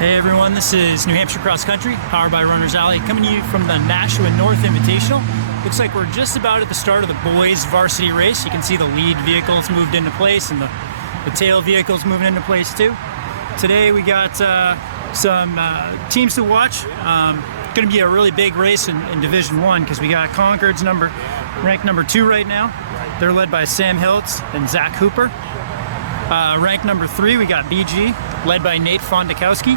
Hey everyone, this is New Hampshire Cross Country, powered by Runners Alley, coming to you from the Nashua North Invitational. Looks like we're just about at the start of the boys' varsity race. You can see the lead vehicles moved into place and the tail vehicles moving into place too. Today we got some teams to watch. Going to be a really big race in Division 1 because we got Concord's ranked number 2 right now. They're led by Sam Hiltz and Zach Hooper. Ranked number 3, we got BG, led by Nate Fondakowski.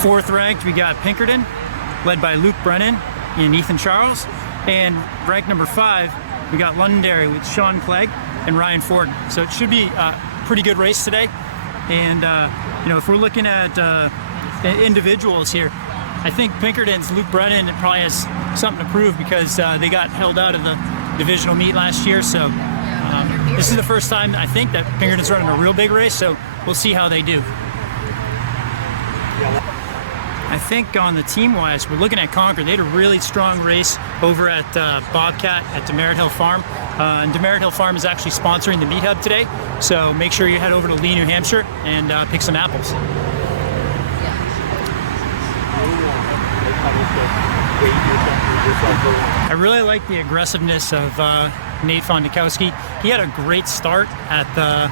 4th ranked, we got Pinkerton, led by Luke Brennan and Ethan Charles. And ranked number 5, we got Londonderry with Sean Clegg and Ryan Ford. So it should be a pretty good race today. And if we're looking at individuals here, I think Pinkerton's Luke Brennan probably has something to prove because they got held out of the divisional meet last year. So this is the first time I think that Pinkerton's running a real big race, so we'll see how they do. I think on the team-wise, we're looking at Concord. They had a really strong race over at Bobcat at Demerit Hill Farm. And Demerit Hill Farm is actually sponsoring the Meat Hub today, so make sure you head over to Lee, New Hampshire, and pick some apples. I really like the aggressiveness of Nate Fondakowski. He had a great start at the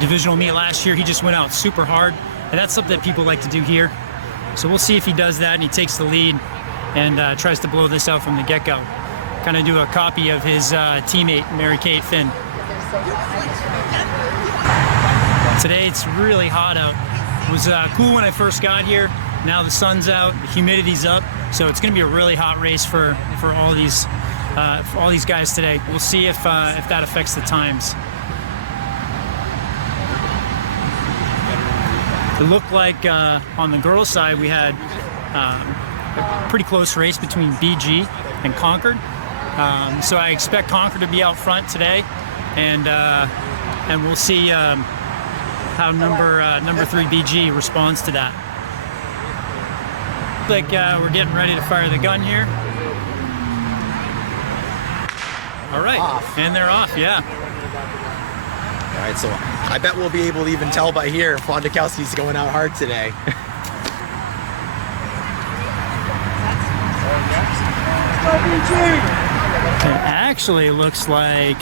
divisional meet last year. He just went out super hard, and that's something that people like to do here. So we'll see if he does that and he takes the lead and tries to blow this out from the get-go. Kind of do a copy of his teammate, Mary-Kate Finn. Today it's really hot out. It was cool when I first got here. Now the sun's out, the humidity's up, so it's going to be a really hot race for all these guys today. We'll see if that affects the times. It looked like on the girls' side we had a pretty close race between BG and Concord. So I expect Concord to be out front today, and we'll see how number 3 BG responds to that. Like we're getting ready to fire the gun here. All right, and they're off, yeah. All right, so I bet we'll be able to even tell by here Fondakowski's going out hard today. It actually looks like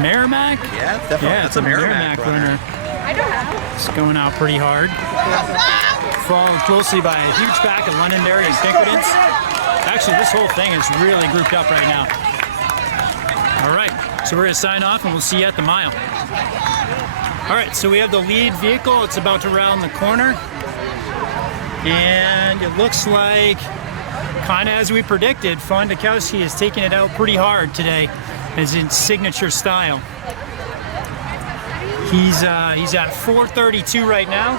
Merrimack. Yeah, definitely. Yeah, it's a Merrimack runner. It's going out pretty hard. Followed closely by a huge pack of Londonderry and Pinkertons. Actually, this whole thing is really grouped up right now. All right, so we're going to sign off and we'll see you at the mile. All right, so we have the lead vehicle. It's about to round the corner. And it looks like, kind of as we predicted, Fondakowski is taking it out pretty hard today, as in signature style. He's at 4:32 right now,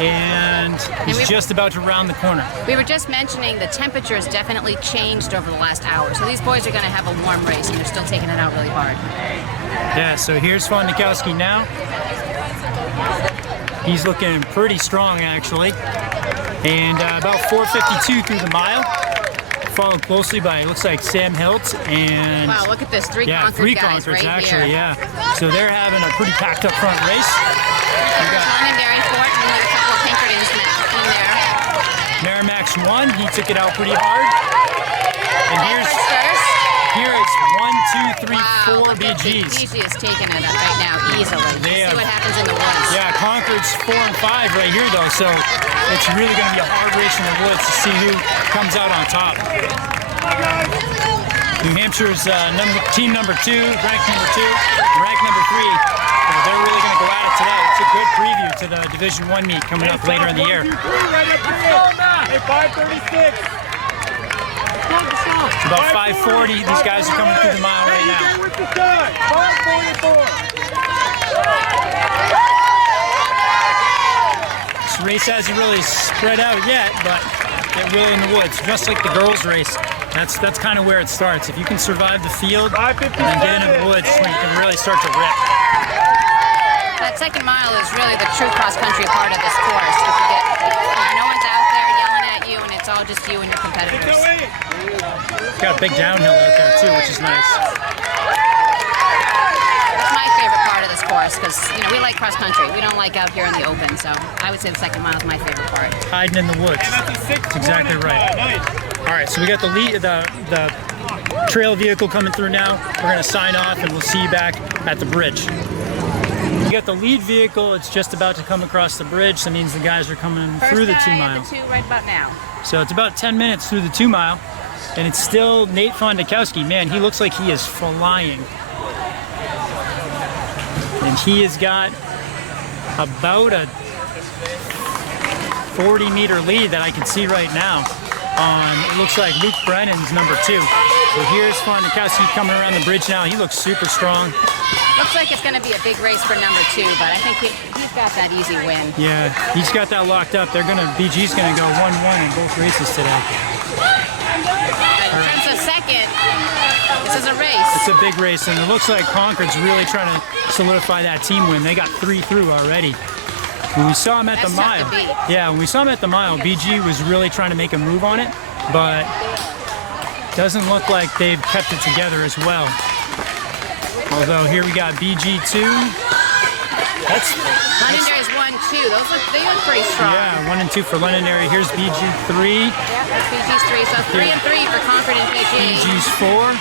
and he's just about to round the corner. We were just mentioning the temperature has definitely changed over the last hour, so these boys are going to have a warm race, and they're still taking it out really hard. Yeah, so here's Fondakowski now. He's looking pretty strong, actually. And about 4:52 through the mile. Followed closely by, it looks like, Sam Hiltz and... Wow, look at this, three Concord guys Concords, right actually, here. Yeah. So they're having a pretty packed up front race. We got Londonderry, Fort, and a couple of Pinkertons in there. Merrimack's won. He took it out pretty hard. And here is 1, 2, 3, 4 BGs. BG is taking it up right now easily. See what happens in the woods. Yeah, Concord's 4 and 5 right here, though, so it's really going to be a hard race in the woods to see who comes out on top. New Hampshire's team number 2, ranked number 2, ranked number 3. They're really going to go at it today. It's a good preview to the Division 1 meet coming up later in the year. Hey, 5:36. It's about 5:40. These guys are coming through the mile right now. 5:44. This race hasn't really spread out yet, but they're really in the woods, just like the girls' race. That's kind of where it starts. If you can survive the field and then get into the woods, when you can really start to rip. That second mile is really the true cross-country part of this course. If you get, no one's out there yelling at you, and it's all just you and your competitors. Got a big downhill out there too, which is nice. It's my favorite part of this course because, you know, we like cross country. We don't like out here in the open, so I would say the second mile is my favorite part. Hiding in the woods. That's exactly right. All right, so we got the lead, the trail vehicle coming through now. We're gonna sign off and we'll see you back at the bridge. We got the lead vehicle. It's just about to come across the bridge. So that means the guys are coming through the 2 mile. The 2 right about now. So it's about 10 minutes through the 2 mile. And it's still Nate Fondakowski. Man, he looks like he is flying. And he has got about a 40-meter lead that I can see right now on, it looks like Luke Brennan's number 2. So here's Fondakowski coming around the bridge now. He looks super strong. Looks like it's going to be a big race for number 2, but I think he's got that easy win. Yeah, he's got that locked up. BG's going to go 1-1 in both races today. In terms of second, this is a race. It's a big race, and it looks like Concord's really trying to solidify that team win. They got 3 through already. When we saw him at the mile, when we saw him at the mile, BG was really trying to make a move on it, but doesn't look like they've kept it together as well. Although here we got BG2. Londonderry's 1-2. They look pretty strong. Yeah, 1 and 2 for Londonderry. Here's BG3. Yeah, that's BG's 3. So 3 and 3 for Concord and BG. BG's 4.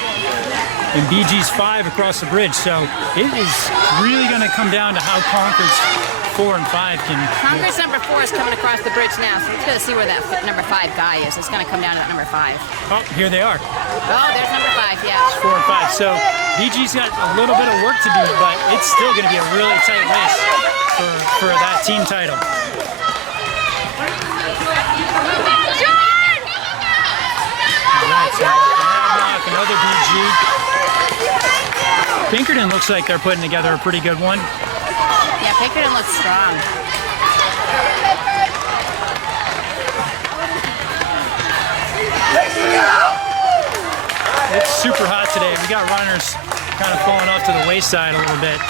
And BG's 5 across the bridge. So it is really going to come down to how Concord's 4 and 5 can. Concord's number 4 is coming across the bridge now, so let's go to see where that number 5 guy is. It's going to come down to that number 5. Oh, here they are. Oh, there's number 5, yeah. 4 and 5. So BG's got a little bit of work to do, but it's still going to be a really tight race for that team title. Right, so another BG. Pinkerton looks like they're putting together a pretty good one. Yeah, Pinkerton looks strong. It's super hot today. We got runners kind of falling off to the wayside a little bit.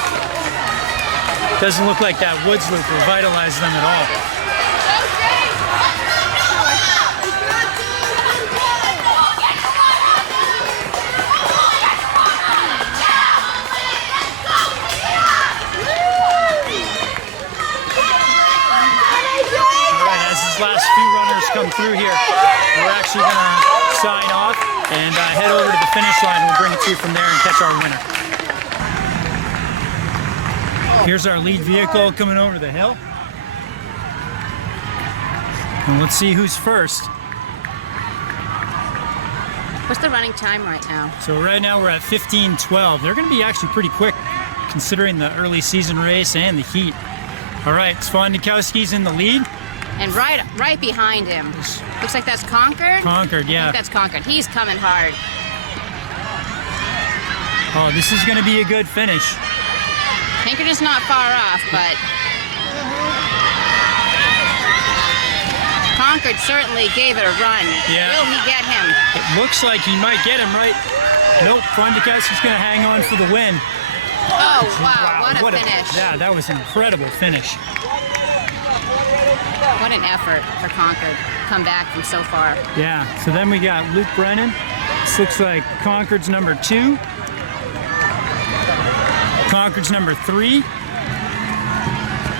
Doesn't look like that woods loop revitalized them at all. Last few runners come through here. We're actually going to sign off and head over to the finish line. We'll bring it to you from there and catch our winner. Here's our lead vehicle coming over the hill. And let's see who's first. What's the running time right now? So right now we're at 15:12. They're going to be actually pretty quick considering the early season race and the heat. All right, Fondakowski's in the lead. And right behind him, looks like that's Concord? Concord, yeah. I think that's Concord. He's coming hard. Oh, this is going to be a good finish. Pinkerton's not far off, but Concord certainly gave it a run. Yeah. Will he get him? It looks like he might get him right. Nope, Fondakowski's going to hang on for the win. Oh, wow, what a finish. Yeah, that was an incredible finish. What an effort for Concord. Come back from so far. Yeah, so then we got Luke Brennan. This looks like Concord's number 2. Concord's number 3.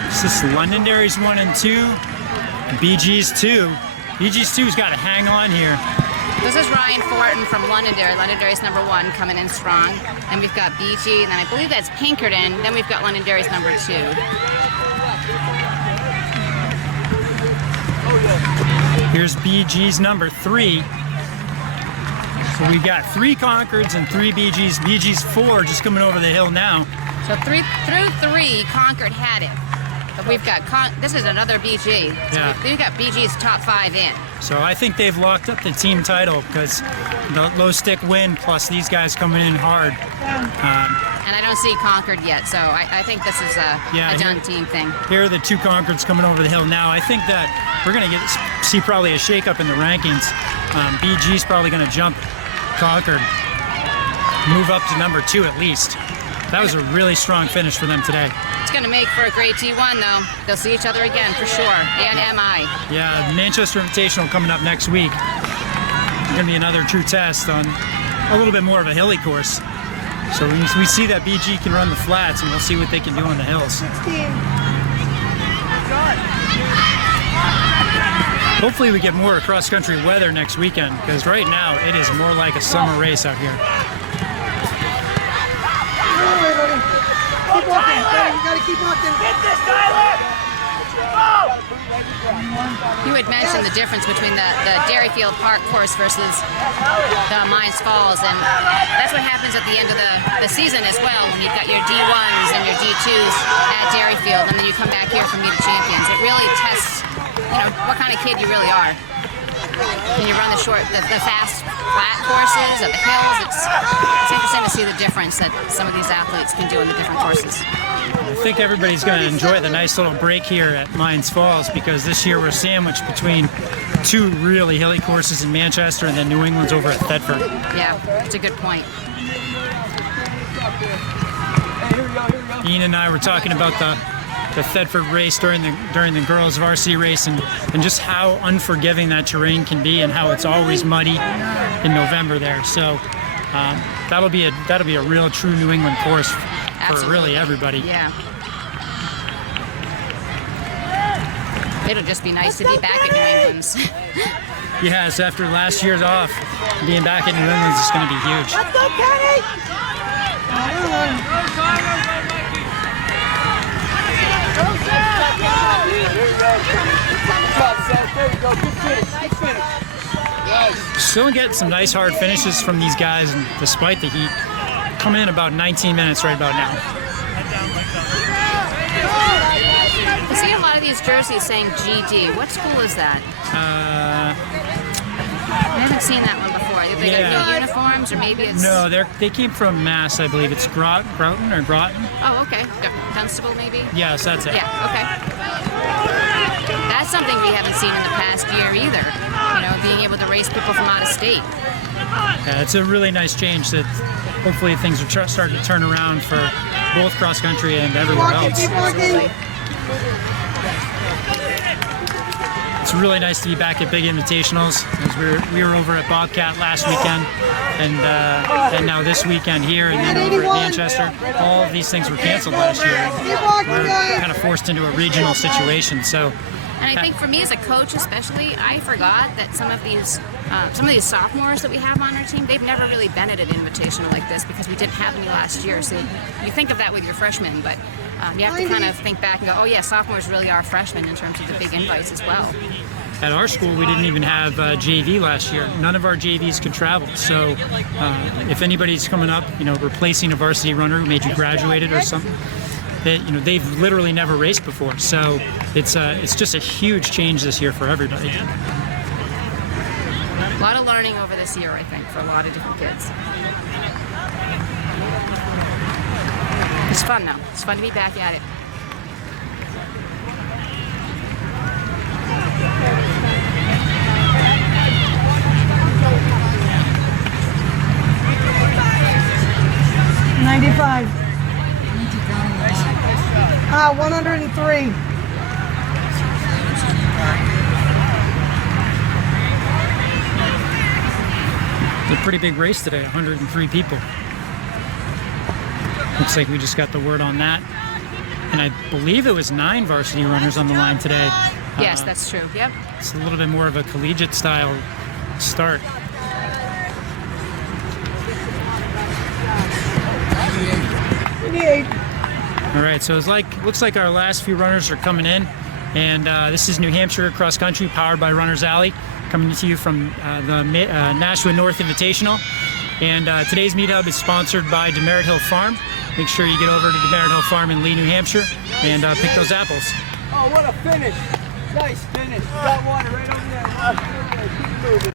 This is Londonderry's 1 and 2. BG's 2. BG's 2's got to hang on here. This is Ryan Fortin from Londonderry. Londonderry's number 1 coming in strong. And we've got BG, and then I believe that's Pinkerton. Then we've got Londonderry's number 2. Here's BG's number 3. So we've got 3 Concords and 3 BGs. BG's 4 just coming over the hill now. So through 3, Concord had it. But we've got, this is another BG. So Yeah. we've got BG's top 5 in. So I think they've locked up the team title because the low stick win plus these guys coming in hard. And I don't see Concord yet, so I think this is a done team thing. Here are the 2 Concords coming over the hill now. I think that we're going to see probably a shakeup in the rankings. BG's probably going to jump Concord, move up to number 2 at least. That was a really strong finish for them today. It's going to make for a great T1, though. They'll see each other again, for sure. And MI. Yeah, Manchester Invitational coming up next week. It's going to be another true test on a little bit more of a hilly course. So we see that BG can run the flats, and we'll see what they can do on the hills. Hopefully we get more cross-country weather next weekend, because right now it is more like a summer race out here. Keep walking, you gotta keep walking. Get this, Tyler! You had mentioned the difference between the Dairyfield Park course versus the Mines Falls, and that's what happens at the end of the season as well, when you've got your D1s and your D2s at Dairyfield, and then you come back here for Meet of Champions. It really tests, what kind of kid you really are. When you run the fast, flat courses at the hills, it's interesting to see the difference that some of these athletes can do in the different courses. I think everybody's going to enjoy the nice little break here at Mines Falls, because this year we're sandwiched between two really hilly courses in Manchester, and then New England's over at Thetford. Yeah, that's a good point. Ian and I were talking about the Thetford race during the girls' varsity race, and just how unforgiving that terrain can be, and how it's always muddy in November there. So that'll be a real true New England course for really everybody. Yeah. It'll just be nice to be back at New England's. Yes, after last year's off, being back at New England's is going to be huge. Let's go, Kenny! Still getting some nice hard finishes from these guys, and despite the heat, coming in about 19 minutes right about now. I see a lot of these jerseys saying GD. What school is that? I haven't seen that one before. They got new uniforms, or maybe it's... No, they came from Mass, I believe. It's Groton. Oh, okay. Dunstable, maybe? Yes, that's it. Yeah, okay. That's something we haven't seen in the past year either. Being able to race people from out of state. Yeah, it's a really nice change that hopefully things are starting to turn around for both cross country and everywhere else. Keep walking. It's really nice to be back at big invitationals, as we were over at Bobcat last weekend, and now this weekend here, and then over at Manchester. All of these things were canceled last year. We're kind of forced into a regional situation. So. And I think for me as a coach especially, I forgot that some of these sophomores that we have on our team, they've never really been at an invitational like this, because we didn't have any last year. So you think of that with your freshmen, but you have to kind of think back and go, oh yeah, sophomores really are freshmen in terms of the big invites as well. At our school, we didn't even have JV last year. None of our JVs could travel. So if anybody's coming up, replacing a varsity runner who made you graduated or something, they've literally never raced before. So it's just a huge change this year for everybody. A lot of learning over this year, I think, for a lot of different kids. It's fun though. It's fun to be back at it. $95. 103. It's a pretty big race today, 103 people. Looks like we just got the word on that. And I believe it was 9 varsity runners on the line today. Yes, that's true. Yep. It's a little bit more of a collegiate style start. All right, so looks like our last few runners are coming in, and this is New Hampshire Cross Country, powered by Runners Alley, coming to you from the Nashua North Invitational. And today's meet hub is sponsored by Demerit Hill Farm. Make sure you get over to Demerit Hill Farm in Lee, New Hampshire, and pick those apples. Oh, what a finish! Nice finish. Got one right over there. Keep moving.